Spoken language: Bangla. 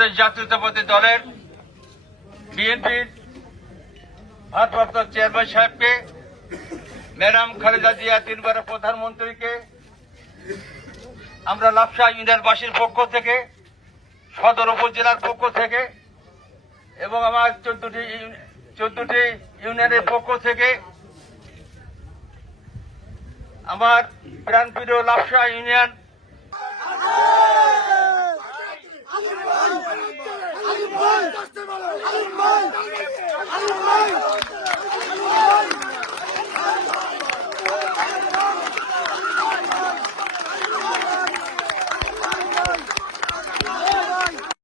বাংলাদেশ জাতীয়তাবাদী দলের বিএনপির ভারপ্রাপ্ত চেয়ারম্যান সাহেবকে, ম্যাডাম খালেদা জিয়া তিনবারের প্রধানমন্ত্রীকে আমরা লাপসা ইউনিয়নবাসীর পক্ষ থেকে, সদর উপজেলার পক্ষ থেকে এবং আমার 14টি ইউনিয়নের পক্ষ থেকে, আমার প্রাণপ্রিয় লাপসা ইউনিয়ন